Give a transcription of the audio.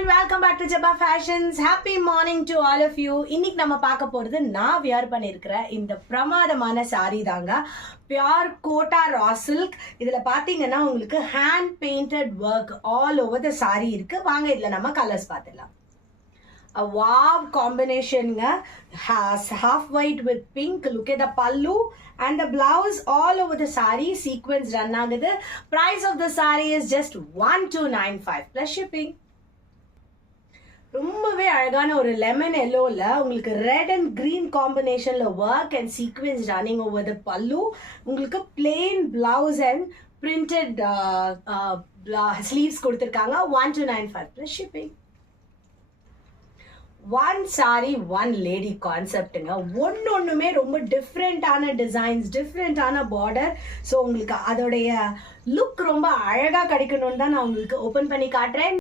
and welcome back to Jabba Fashions. Happy morning to all of you. இன்னைக்கு நம்ம பார்க்க போறது நான் வியர் பண்ணிருக்கிற இந்த பிரமாதமான saree தாங்க. Pure Kota raw silk. இதுல பாத்தீங்கன்னா உங்களுக்கு hand painted work all over the saree இருக்கு. வாங்க இதுல நம்ம கலர்ஸ் பார்த்துடலாம். A wow combination has half white with pink. Look at the pallu and the blouse all over the saree. Sequence run agudhu. Price of the saree is just 1295 plus shipping. ரொம்பவே அழகான ஒரு lemon எல்லோல உங்களுக்கு red and green காம்பினேஷன்ல work and sequence running over the pallu. உங்களுக்கு plain blouse and printed sleeves கொடுத்துருக்காங்க. 1295 plus shipping. One sari one lady கான்செப்டுங்க. ஒன்றுமே ரொம்ப டிஃப்ரெண்டான டிசைன்ஸ், டிஃப்ரெண்டான பார்டர். ஸோ உங்களுக்கு அதோடைய லுக் ரொம்ப அழகாக கிடைக்கணும்னு தான் நான் உங்களுக்கு ஓப்பன் பண்ணி காட்டுறேன்.